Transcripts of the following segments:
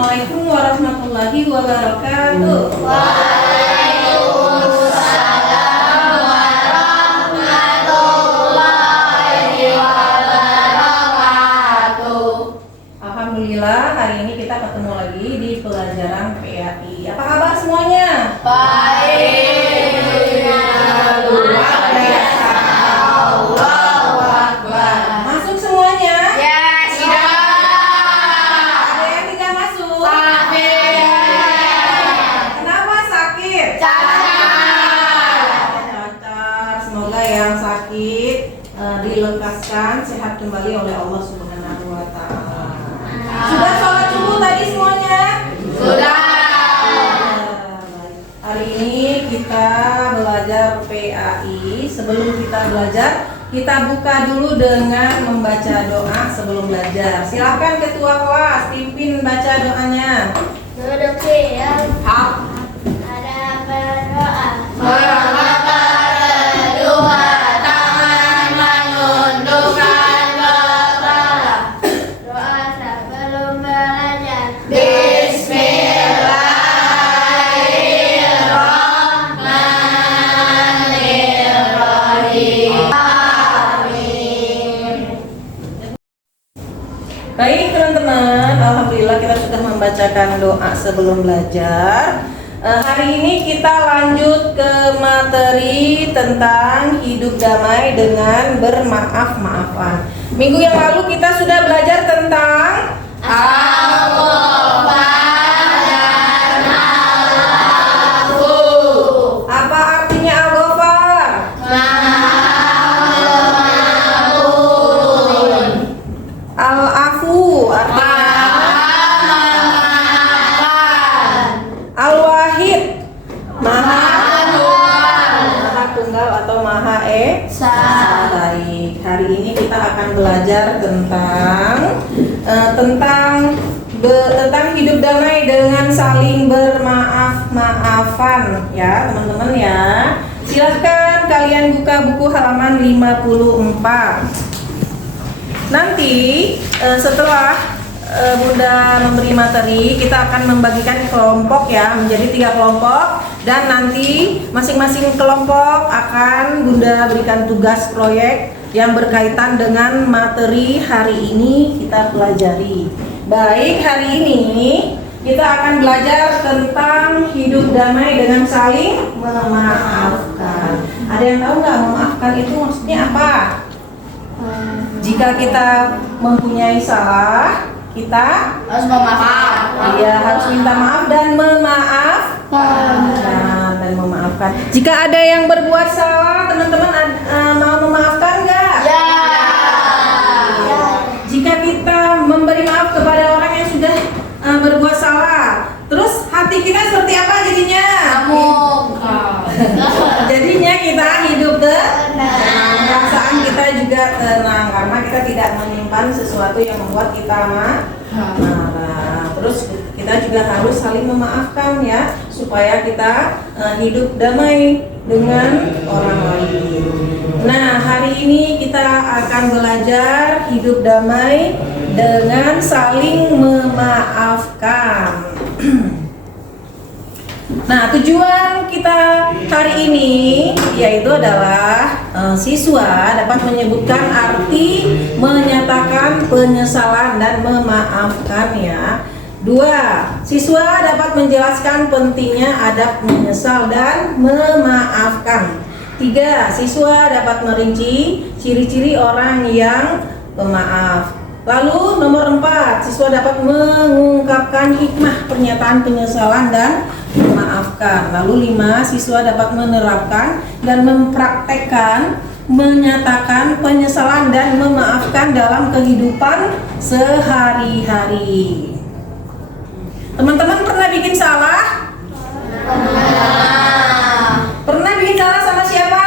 Assalamualaikum warahmatullahi wabarakatuh. Waalaikumsalam warahmatullahi wabarakatuh. Alhamdulillah, hari ini kita ketemu lagi di pelajaran PAI. Apa kabar semuanya? Baik. Luar biasa. Allahu Akbar. Masuk semuanya? Ya, sudah. Ada yang tidak masuk? Kenapa sakit? Cacar. Semoga yang sakit dilekaskan sehat kembali oleh Allah Subhanahu wa Ta'ala. Sudah sholat subuh tadi semuanya? Sudah. Hari ini kita belajar PAI. Sebelum kita belajar, kita buka dulu dengan membaca doa sebelum belajar. Silakan ketua kelas pimpin baca doanya. Duduk diam. Ada berdoa. Kedua tangan menundukkan kepala. Doa sebelum belajar. Bismillahirrahmanirrahim. Amin. Baik teman-teman, alhamdulillah kita sudah membacakan doa sebelum belajar. Hari ini kita lanjut ke materi tentang hidup damai dengan bermaaf-maafan. Minggu yang lalu kita sudah belajar tentang Al-Ghafar dan Al-Afu. apa artinya Al-Ghafar? Maafun. Al-Afu artinya Maafkan. Al-Wahid, Maha Maha Tunggal atau Maha Esa. Baik, hari ini kita akan belajar tentang tentang hidup damai dengan saling bermaaf-maafan ya teman-teman ya. Silahkan kalian buka buku halaman 54. Nanti setelah Bunda memberi materi, kita akan membagikan kelompok ya menjadi 3 kelompok, dan nanti masing-masing kelompok akan Bunda berikan tugas proyek yang berkaitan dengan materi hari ini kita pelajari. Baik, hari ini kita akan belajar tentang hidup damai dengan saling memaafkan. Ada yang tahu nggak memaafkan itu maksudnya apa? Jika kita mempunyai salah, kita Harus memaafkan. harus minta maaf dan memaafkan. Jika ada yang berbuat salah, teman-teman mau memaafkan nggak? Ya. Jika kita memberi maaf kepada orang yang sudah berbuat salah, terus hati kita seperti apa jadinya? Kamu. Jadinya kita hidup tenang, perasaan kita juga tenang karena kita tidak menyimpan sesuatu yang membuat kita marah. Terus kita juga harus saling memaafkan ya, supaya kita hidup damai dengan orang lain. Nah, hari ini kita akan belajar hidup damai dengan saling memaafkan. Nah, tujuan kita hari ini yaitu adalah siswa dapat menyebutkan arti menyatakan penyesalan dan memaafkan ya. 2. Siswa dapat menjelaskan pentingnya adab menyesal dan memaafkan. 3. Siswa dapat merinci ciri-ciri orang yang pemaaf. Lalu nomor 4, siswa dapat mengungkapkan hikmah pernyataan penyesalan dan memaafkan. Lalu 5, siswa dapat menerapkan dan mempraktekkan menyatakan penyesalan dan memaafkan dalam kehidupan sehari-hari. Teman-teman pernah bikin salah? Pernah bikin salah sama siapa?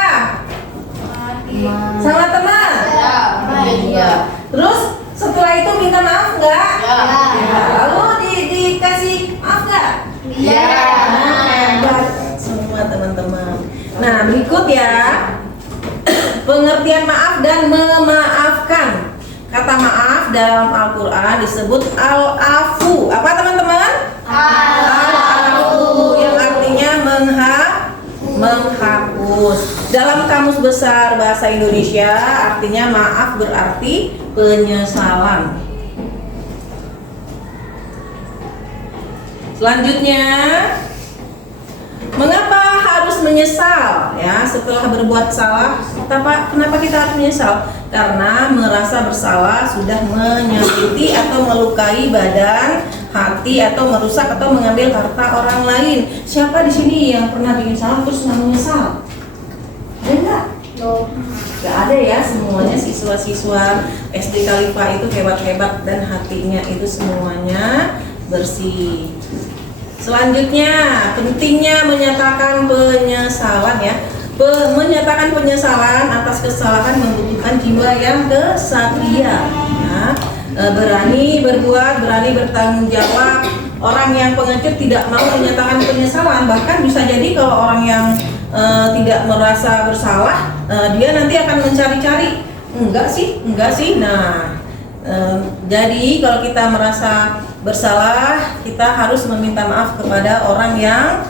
Sama teman? Ya. Terus setelah itu minta maaf nggak? Ya. Lalu dikasih maaf nggak? Ya. Hebat semua teman-teman. Nah, berikut ya pengertian maaf dan memaafkan. Kata maaf dalam Al-Quran disebut al-afu. Apa teman-teman? Al-afu, yang artinya menghapus. Dalam Kamus Besar Bahasa Indonesia, artinya maaf berarti penyesalan. Selanjutnya, mengapa harus menyesal ya setelah berbuat salah? Kenapa kita harus menyesal? Karena merasa bersalah sudah menyakiti atau melukai badan, hati, atau merusak atau mengambil harta orang lain. Siapa di sini yang pernah bikin salah terus nggak menyesal? Ada nggak? Nggak ada ya, semuanya siswa-siswa SD Khalifah itu hebat-hebat dan hatinya itu semuanya bersih. Selanjutnya, pentingnya menyatakan penyesalan ya. Menyatakan penyesalan atas kesalahan membutuhkan jiwa yang kesatria ya. Berani berbuat, berani bertanggung jawab. Orang yang pengecut tidak mau menyatakan penyesalan, bahkan bisa jadi kalau orang yang tidak merasa bersalah, dia nanti akan mencari-cari, enggak sih. Nah, jadi kalau kita merasa bersalah, kita harus meminta maaf kepada orang yang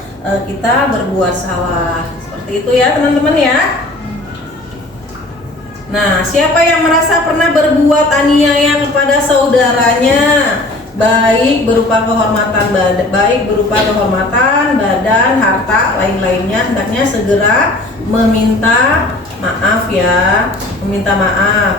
kita berbuat salah. Seperti itu ya teman-teman ya. Nah, siapa yang merasa pernah berbuat aniaya kepada saudaranya, baik berupa kehormatan badan, harta, lain-lainnya, hendaknya segera meminta maaf ya,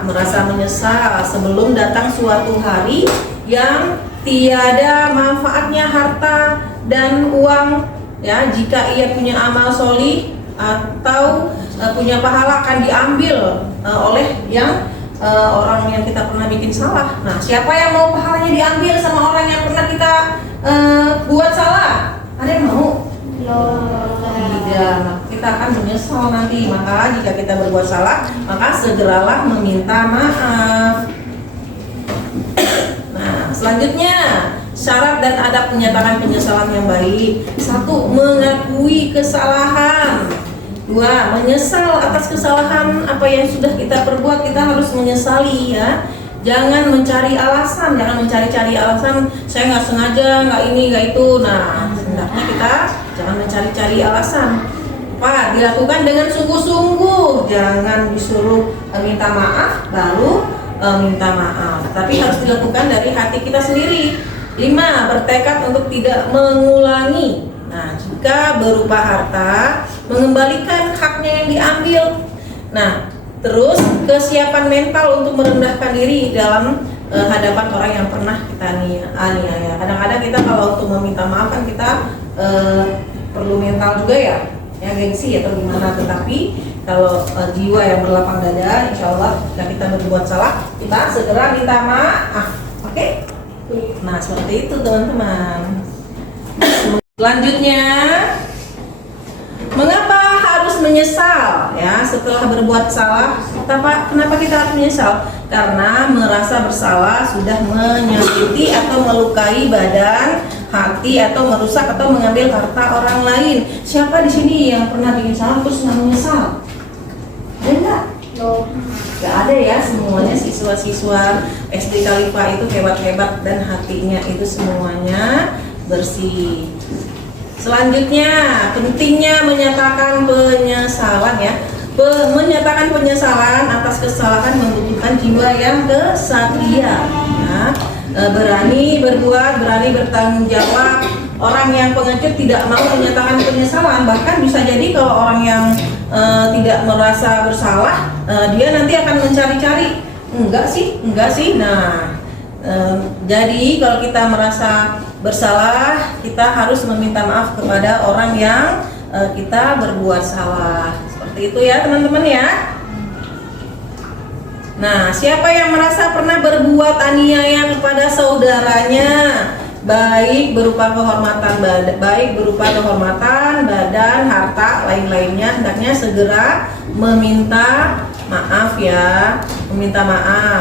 merasa menyesal sebelum datang suatu hari yang tiada manfaatnya harta dan uang ya. Jika ia punya amal solih atau punya pahala akan diambil oleh orang yang kita pernah bikin salah. Nah, siapa yang mau pahalanya diambil sama orang yang pernah kita buat salah? Ada yang mau? Tidak, kita akan menyesal nanti. Maka jika kita berbuat salah, maka segeralah meminta maaf. Nah, selanjutnya syarat dan adab menyatakan penyesalan yang baik. 1. Mengakui kesalahan. 2. Menyesal atas kesalahan apa yang sudah kita perbuat. Kita harus menyesali ya. Jangan mencari alasan, jangan mencari-cari alasan. Saya nggak sengaja, nggak ini, nggak itu. Nah, hendaknya kita jangan mencari-cari alasan. 4. Dilakukan dengan sungguh-sungguh. Jangan disuruh minta maaf lalu minta maaf, tapi harus dilakukan dari hati kita sendiri. 5. Bertekad untuk tidak mengulangi. Nah, jika berupa harta, mengembalikan haknya yang diambil. Nah, terus kesiapan mental untuk merendahkan diri dalam hadapan orang yang pernah kita aniaya. Kadang-kadang kita kalau untuk meminta maaf kan kita perlu mental juga ya gengsi atau gimana. Tetapi kalau jiwa yang berlapang dada, insya Allah jika kita berbuat salah, kita segera minta maaf. Oke? Nah, seperti itu teman-teman. Selanjutnya, mengapa harus menyesal ya setelah berbuat salah? Kenapa kita harus menyesal? Karena merasa bersalah sudah menyakiti atau melukai badan, hati, atau merusak atau mengambil harta orang lain. Siapa di sini yang pernah bikin salah terus nggak menyesal? Ada nggak? Nggak ada ya, semuanya siswa-siswa SD Khalifah itu hebat-hebat dan hatinya itu semuanya bersih. Selanjutnya, pentingnya menyatakan penyesalan ya. Menyatakan penyesalan atas kesalahan membutuhkan jiwa yang kesatria ya. Berani berbuat, berani bertanggung jawab. Orang yang pengecut tidak mau menyatakan penyesalan, bahkan bisa jadi kalau orang yang tidak merasa bersalah, dia nanti akan mencari-cari, enggak sih. Nah, jadi kalau kita merasa bersalah, kita harus meminta maaf kepada orang yang kita berbuat salah. Seperti itu ya teman-teman ya. Nah, siapa yang merasa pernah berbuat aniaya kepada saudaranya, baik berupa kehormatan badan, harta, lain-lainnya, hendaknya segera meminta maaf ya,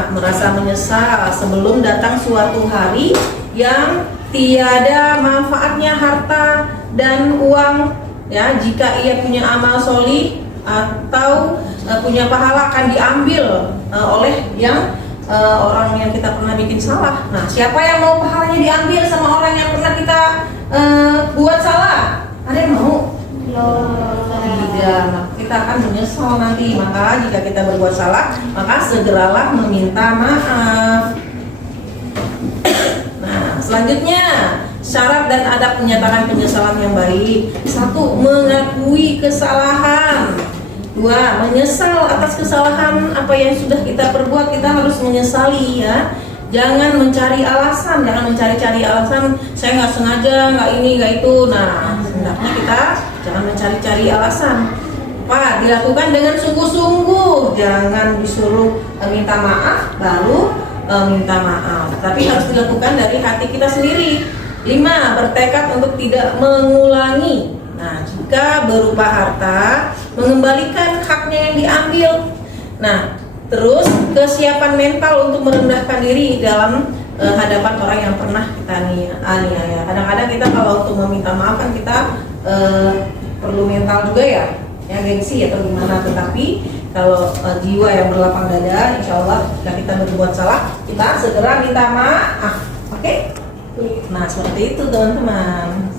merasa menyesal sebelum datang suatu hari yang tiada manfaatnya harta dan uang ya. Jika ia punya amal solih atau punya pahala akan diambil oleh orang yang kita pernah bikin salah. Nah, siapa yang mau pahalanya diambil sama orang yang pernah kita buat salah? Ada yang mau? Tidak, kita akan menyesal nanti. Maka jika kita berbuat salah, maka segeralah meminta maaf. Nah, selanjutnya syarat dan adab menyatakan penyesalan yang baik. 1. Mengakui kesalahan. 2. Menyesal atas kesalahan apa yang sudah kita perbuat. Kita harus menyesali ya. Jangan mencari alasan, jangan mencari-cari alasan. Saya nggak sengaja, nggak ini, nggak itu. Nah, sebenarnya kita jangan mencari-cari alasan. Pak, dilakukan dengan sungguh-sungguh. Jangan disuruh minta maaf baru minta maaf. Tapi harus dilakukan dari hati kita sendiri. 5. Bertekad untuk tidak mengulangi. Nah, jika berupa harta, mengembalikan haknya yang diambil. Nah, terus kesiapan mental untuk merendahkan diri dalam hadapan orang yang pernah kita aniaya. Kadang-kadang kita kalau untuk meminta maaf kan kita perlu mental juga ya gengsi atau gimana. Tetapi kalau jiwa yang berlapang dada, insya Allah jika kita berbuat salah, kita segera minta maaf. Oke? Nah, seperti itu teman-teman.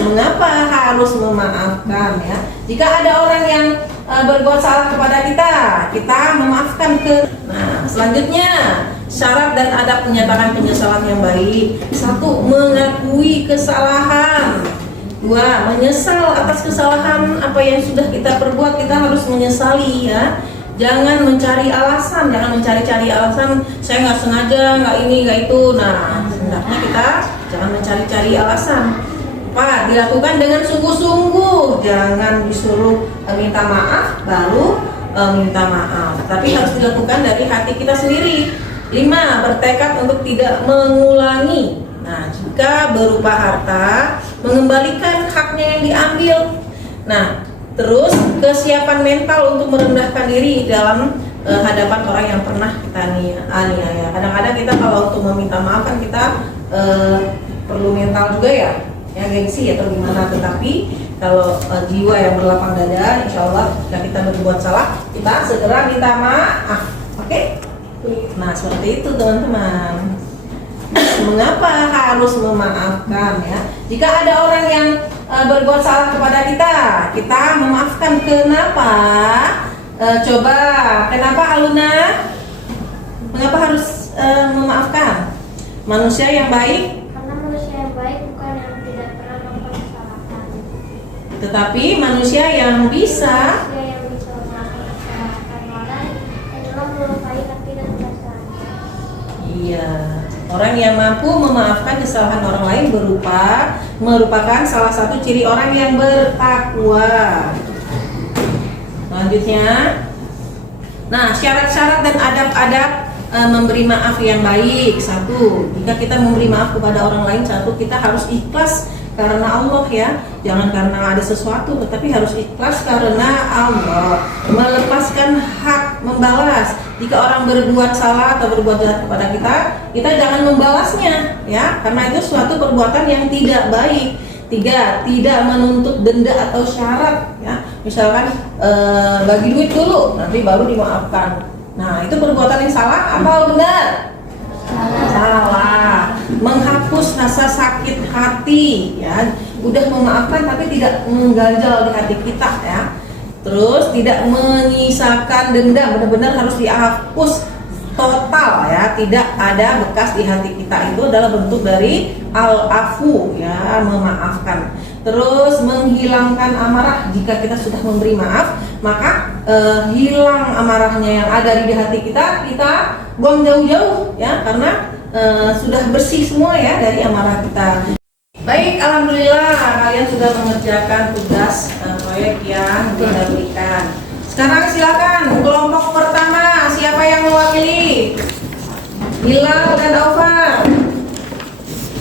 Mengapa harus memaafkan ya? Jika ada orang yang berbuat salah kepada kita memaafkan Nah, selanjutnya syarat dan adab menyatakan penyesalan yang baik. 1. Mengakui kesalahan. 2. Menyesal atas kesalahan apa yang sudah kita perbuat. Kita harus menyesali ya. Jangan mencari alasan, jangan mencari-cari alasan. Saya nggak sengaja, nggak ini, nggak itu. Nah, sebenarnya kita jangan mencari-cari alasan. Pak, dilakukan dengan sungguh-sungguh. Jangan disuruh minta maaf baru minta maaf. Tapi harus dilakukan dari hati kita sendiri. 5. Bertekad untuk tidak mengulangi. Nah, jika berupa harta, mengembalikan haknya yang diambil. Nah, terus kesiapan mental untuk merendahkan diri dalam hadapan orang yang pernah kita aniaya. Kadang-kadang kita kalau untuk meminta maaf kan kita perlu mental juga ya gengsi atau gimana. Tetapi kalau jiwa yang berlapang dada, insya Allah jika kita berbuat salah, kita segera minta maaf. Oke? Nah, seperti itu teman-teman. Mengapa harus memaafkan ya? Jika ada orang yang berbuat salah kepada kita memaafkan. Kenapa? Coba, kenapa Aluna? Mengapa harus memaafkan? Manusia yang baik. Karena manusia yang baik bukan yang tidak pernah melakukan kesalahan. Tetapi manusia yang bisa. Manusia yang bisa melakukan kesalahan orang adalah melukai hati dan perasaannya. Iya. Orang yang mampu memaafkan kesalahan orang lain merupakan salah satu ciri orang yang bertakwa. Selanjutnya, nah syarat-syarat dan adab-adab memberi maaf yang baik. 1. Jika kita memberi maaf kepada orang lain, 1. Kita harus ikhlas karena Allah ya. Jangan karena ada sesuatu, tetapi harus ikhlas karena Allah. Melepaskan hak membalas. Jika orang berbuat salah atau berbuat jahat kepada kita jangan membalasnya ya, karena itu suatu perbuatan yang tidak baik. 3. Tidak menuntut denda atau syarat ya. Misalkan bagi duit dulu, nanti baru dimaafkan. Nah, itu perbuatan yang salah atau benar? Salah. Menghapus rasa sakit hati ya. Udah memaafkan tapi tidak mengganjal di hati kita ya. Terus tidak menyisakan dendam, benar-benar harus dihapus total ya, tidak ada bekas di hati kita. Itu adalah bentuk dari al-afu ya, memaafkan. Terus menghilangkan amarah. Jika kita sudah memberi maaf, maka hilang amarahnya yang ada di hati kita buang jauh-jauh ya, karena sudah bersih semua ya dari amarah kita. Baik, alhamdulillah kalian sudah mengerjakan tugas proyek yang kita berikan. Sekarang silakan kelompok pertama, siapa yang mewakili? Hilal dan Aufar.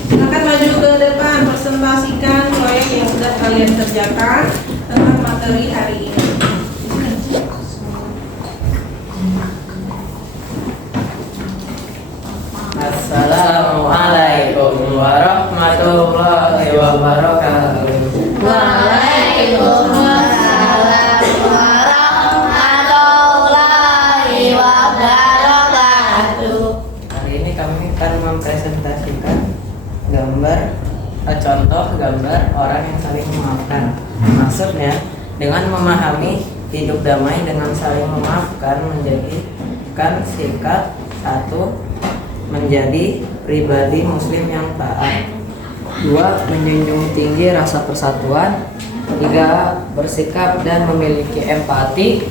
Silakan maju ke depan, presentasikan proyek yang sudah kalian kerjakan tentang materi hari ini. Assalamualaikum warahmatullahi wabarakatuh. Waalaikumsalam warahmatullahi wabarakatuh. kami akan mempresentasikan contoh gambar orang yang saling memaafkan. Maksudnya, dengan memahami hidup damai dengan saling memaafkan menjadikan sikap satu menjadi pribadi muslim yang taat. 2. Menjunjung tinggi rasa persatuan. 3. Bersikap dan memiliki empati.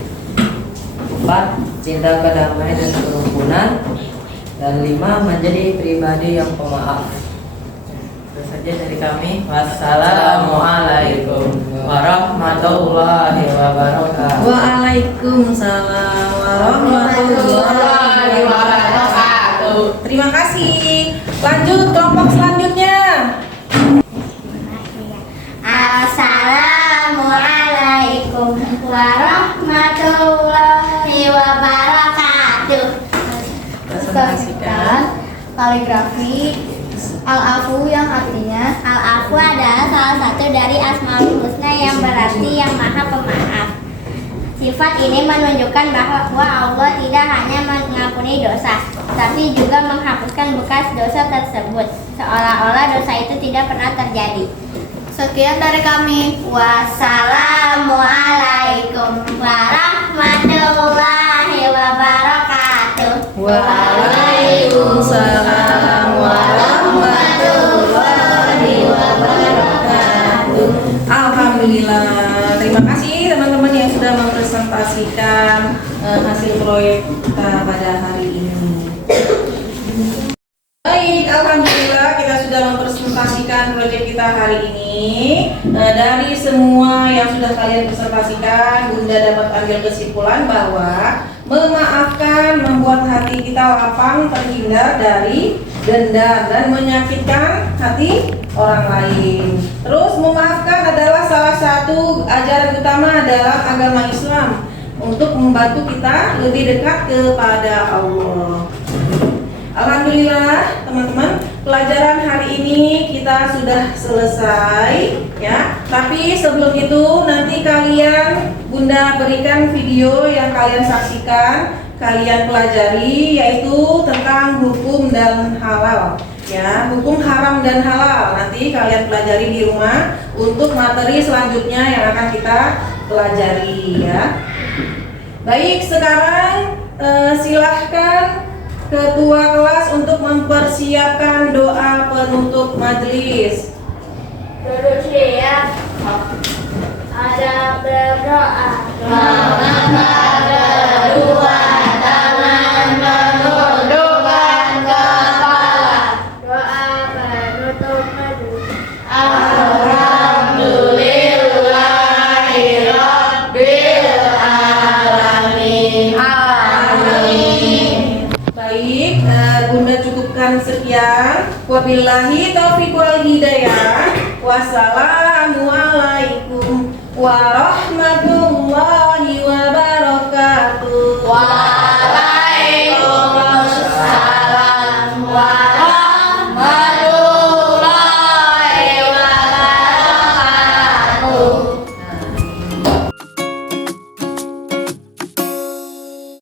4. Cinta kedamaian dan kerukunan. Dan 5. Menjadi pribadi yang pemaaf. Itu saja dari kami. Wassalamualaikum warahmatullahi wabarakatuh. Waalaikumsalam warahmatullahi wabarakatuh. Terima kasih. Lanjut kelompok selanjutnya. Assalamualaikum warahmatullahi wabarakatuh. Presentasikan kaligrafi Al-Afu yang artinya Al-Afu adalah salah satu dari Asmaul Husna yang berarti yang maha pemaaf. Sifat ini menunjukkan bahwa Allah tidak hanya mengampuni dosa, tapi juga menghapuskan bekas dosa tersebut, seolah-olah dosa itu tidak pernah terjadi. Sekian dari kami. Wassalamualaikum warahmatullahi wabarakatuh. Waalaikumsalam warahmatullahi wabarakatuh. Alhamdulillah. Terima kasih teman-teman yang sudah mempresentasikan hasil proyek kita pada hari ini. Baik, alhamdulillah kita sudah mempresentasikan proyek kita hari ini. Dari semua yang sudah kalian presentasikan, Bunda dapat ambil kesimpulan bahwa memaafkan membuat hati kita lapang terhindar dari dendam dan menyakitkan hati orang lain. Terus memaafkan adalah salah satu ajaran utama dalam agama Islam untuk membantu kita lebih dekat kepada Allah. Alhamdulillah teman-teman, pelajaran hari ini kita sudah selesai ya. Tapi sebelum itu nanti kalian Bunda berikan video yang kalian saksikan, kalian pelajari, yaitu tentang hukum dan halal ya, hukum haram dan halal. Nanti kalian pelajari di rumah untuk materi selanjutnya yang akan kita pelajari ya. Baik, sekarang silahkan Ketua kelas untuk mempersiapkan doa penutup majelis. Duduk siap. Ada berdoa. Kedua tangan menundukkan kepala. Doa penutup majelis. Alhamdulillahirabbil alamin. Baik, Bunda cukupkan sekian. Wabillahi taufiq wal hidayah. Wassalamualaikum warahmatullahi